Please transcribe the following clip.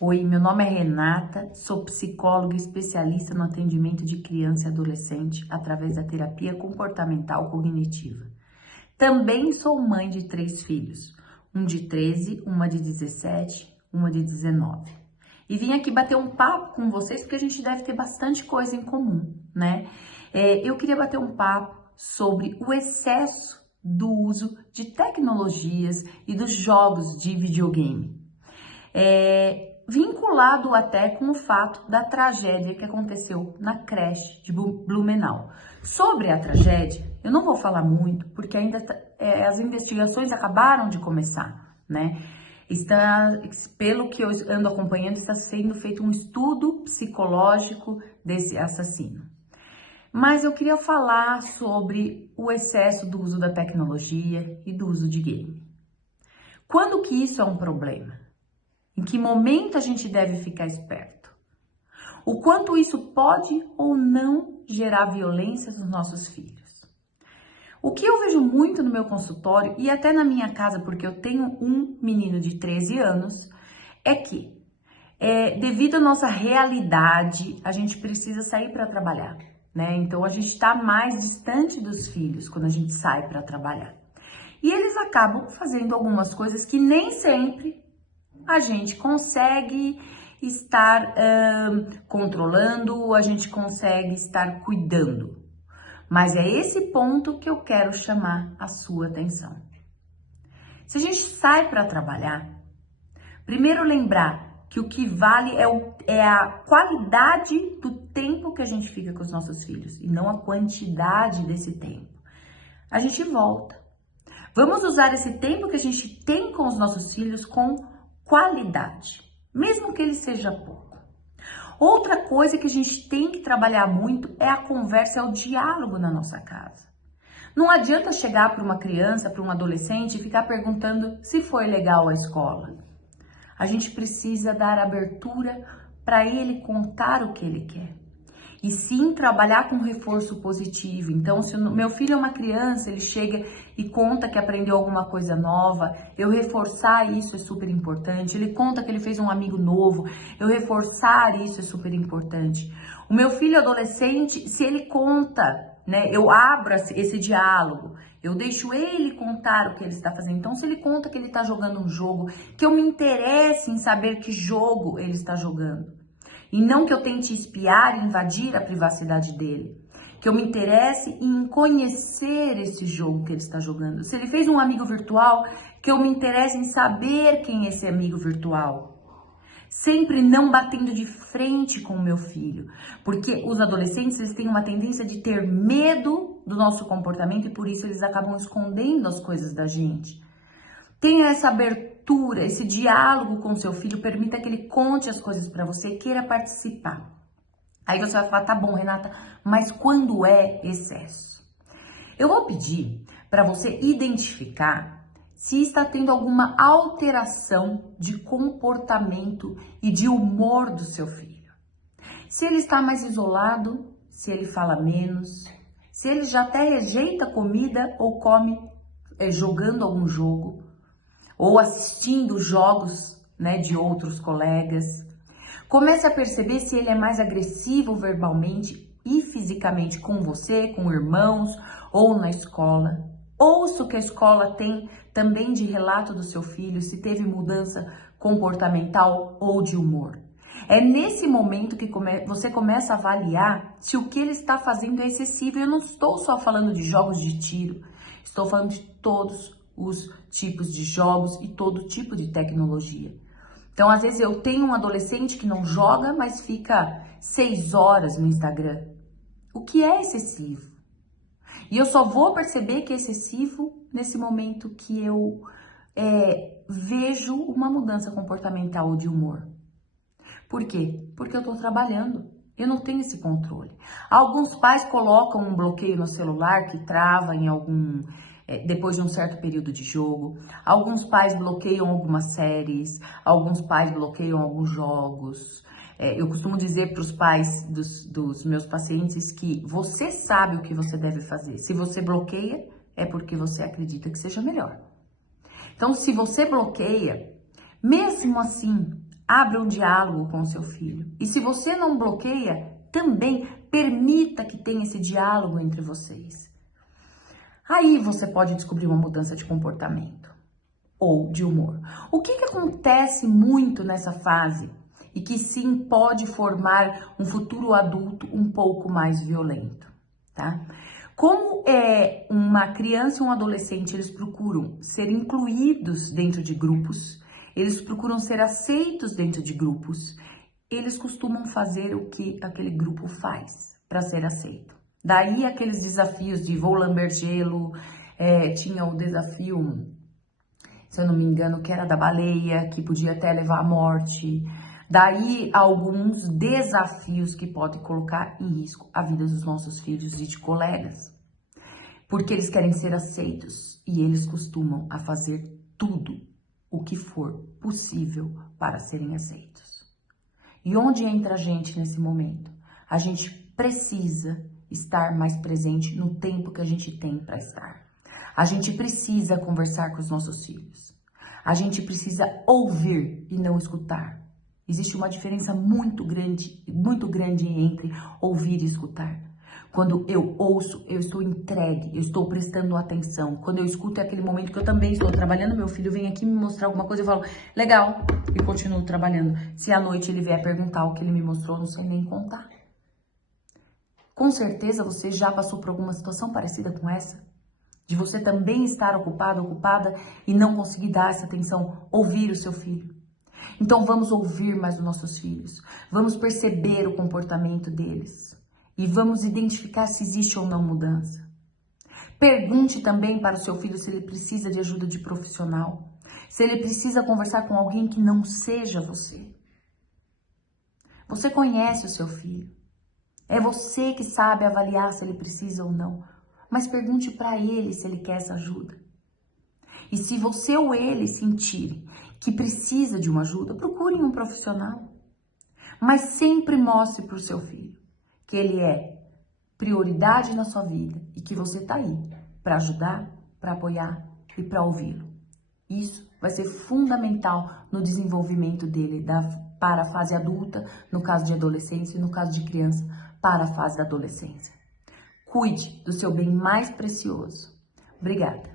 Oi, meu nome é Renata, sou psicóloga especialista no atendimento de criança e adolescente através da terapia comportamental cognitiva. Também sou mãe de 3 filhos, um de 13, uma de 17, uma de 19. E vim aqui bater um papo com vocês porque a gente deve ter bastante coisa em comum, né? Eu queria bater um papo sobre o excesso do uso de tecnologias e dos jogos de videogame. Vinculado até com o fato da tragédia que aconteceu na creche de Blumenau. Sobre a tragédia, eu não vou falar muito, porque ainda as investigações acabaram de começar, né? Pelo que eu ando acompanhando, está sendo feito um estudo psicológico desse assassino. Mas eu queria falar sobre o excesso do uso da tecnologia e do uso de game. Quando que isso é um problema? Em que momento a gente deve ficar esperto? O quanto isso pode ou não gerar violência nos nossos filhos? O que eu vejo muito no meu consultório e até na minha casa, porque eu tenho um menino de 13 anos, é que, devido à nossa realidade, a gente precisa sair para trabalhar, né? Então a gente está mais distante dos filhos quando a gente sai para trabalhar. E eles acabam fazendo algumas coisas que nem sempre a gente consegue estar controlando, a gente consegue estar cuidando. Mas é esse ponto que eu quero chamar a sua atenção. Se a gente sai para trabalhar, primeiro lembrar que o que vale é a qualidade do tempo que a gente fica com os nossos filhos e não a quantidade desse tempo. A gente volta. Vamos usar esse tempo que a gente tem com os nossos filhos com qualidade, mesmo que ele seja pouco. Outra coisa que a gente tem que trabalhar muito é a conversa, é o diálogo na nossa casa. Não adianta chegar para uma criança, para um adolescente e ficar perguntando se foi legal a escola. A gente precisa dar abertura para ele contar o que ele quer. E sim trabalhar com reforço positivo. Então, se o meu filho é uma criança, ele chega e conta que aprendeu alguma coisa nova, eu reforçar isso é super importante. Ele conta que ele fez um amigo novo, eu reforçar isso é super importante. O meu filho adolescente, se ele conta, né, eu abro esse diálogo, eu deixo ele contar o que ele está fazendo. Então, se ele conta que ele está jogando um jogo, que eu me interesse em saber que jogo ele está jogando. E não que eu tente espiar e invadir a privacidade dele. Que eu me interesse em conhecer esse jogo que ele está jogando. Se ele fez um amigo virtual, que eu me interesse em saber quem é esse amigo virtual. Sempre não batendo de frente com o meu filho. Porque os adolescentes, eles têm uma tendência de ter medo do nosso comportamento e por isso eles acabam escondendo as coisas da gente. Tenha essa abertura, esse diálogo com seu filho, permita que ele conte as coisas para você e queira participar. Aí você vai falar, tá bom, Renata, mas quando é excesso? Eu vou pedir para você identificar se está tendo alguma alteração de comportamento e de humor do seu filho. Se ele está mais isolado, se ele fala menos, se ele já até rejeita comida ou come jogando algum jogo, ou assistindo jogos, né, de outros colegas. Comece a perceber se ele é mais agressivo verbalmente e fisicamente com você, com irmãos ou na escola. Ouça o que a escola tem também de relato do seu filho, se teve mudança comportamental ou de humor. É nesse momento que você começa a avaliar se o que ele está fazendo é excessivo. Eu não estou só falando de jogos de tiro, estou falando de todos os tipos de jogos e todo tipo de tecnologia. Então, às vezes eu tenho um adolescente que não joga, mas fica 6 horas no Instagram. O que é excessivo? E eu só vou perceber que é excessivo nesse momento que eu vejo uma mudança comportamental ou de humor. Por quê? Porque eu estou trabalhando. Eu não tenho esse controle. Alguns pais colocam um bloqueio no celular que trava em depois de um certo período de jogo. Alguns pais bloqueiam algumas séries, alguns pais bloqueiam alguns jogos. Eu costumo dizer para os pais dos meus pacientes que você sabe o que você deve fazer. Se você bloqueia, é porque você acredita que seja melhor. Então, se você bloqueia, mesmo assim, Abra um diálogo com o seu filho. E se você não bloqueia, também permita que tenha esse diálogo entre vocês. Aí você pode descobrir uma mudança de comportamento ou de humor. O que acontece muito nessa fase e que sim pode formar um futuro adulto um pouco mais violento, tá? Como é uma criança e um adolescente, eles procuram ser incluídos dentro de grupos, eles procuram ser aceitos dentro de grupos, eles costumam fazer o que aquele grupo faz para ser aceito. Daí aqueles desafios de vou lamber gelo, tinha o desafio, se eu não me engano, que era da baleia, que podia até levar à morte. Daí alguns desafios que podem colocar em risco a vida dos nossos filhos e de colegas. Porque eles querem ser aceitos e eles costumam a fazer tudo o que for possível para serem aceitos. E onde entra a gente nesse momento? A gente precisa estar mais presente no tempo que a gente tem para estar. A gente precisa conversar com os nossos filhos. A gente precisa ouvir e não escutar. Existe uma diferença muito grande entre ouvir e escutar. Quando eu ouço, eu estou entregue, eu estou prestando atenção. Quando eu escuto, é aquele momento que eu também estou trabalhando, meu filho vem aqui me mostrar alguma coisa, eu falo, legal, e continuo trabalhando. Se à noite ele vier perguntar o que ele me mostrou, eu não sei nem contar. Com certeza você já passou por alguma situação parecida com essa? De você também estar ocupado, ocupada e não conseguir dar essa atenção, ouvir o seu filho. Então vamos ouvir mais os nossos filhos, vamos perceber o comportamento deles e vamos identificar se existe ou não mudança. Pergunte também para o seu filho se ele precisa de ajuda de profissional, se ele precisa conversar com alguém que não seja você. Você conhece o seu filho, é você que sabe avaliar se ele precisa ou não. Mas pergunte para ele se ele quer essa ajuda. E se você ou ele sentirem que precisa de uma ajuda, procure um profissional. Mas sempre mostre para o seu filho que ele é prioridade na sua vida e que você está aí para ajudar, para apoiar e para ouvi-lo. Isso vai ser fundamental no desenvolvimento dele para a fase adulta, no caso de adolescência e no caso de criança, para a fase da adolescência. Cuide do seu bem mais precioso. Obrigada.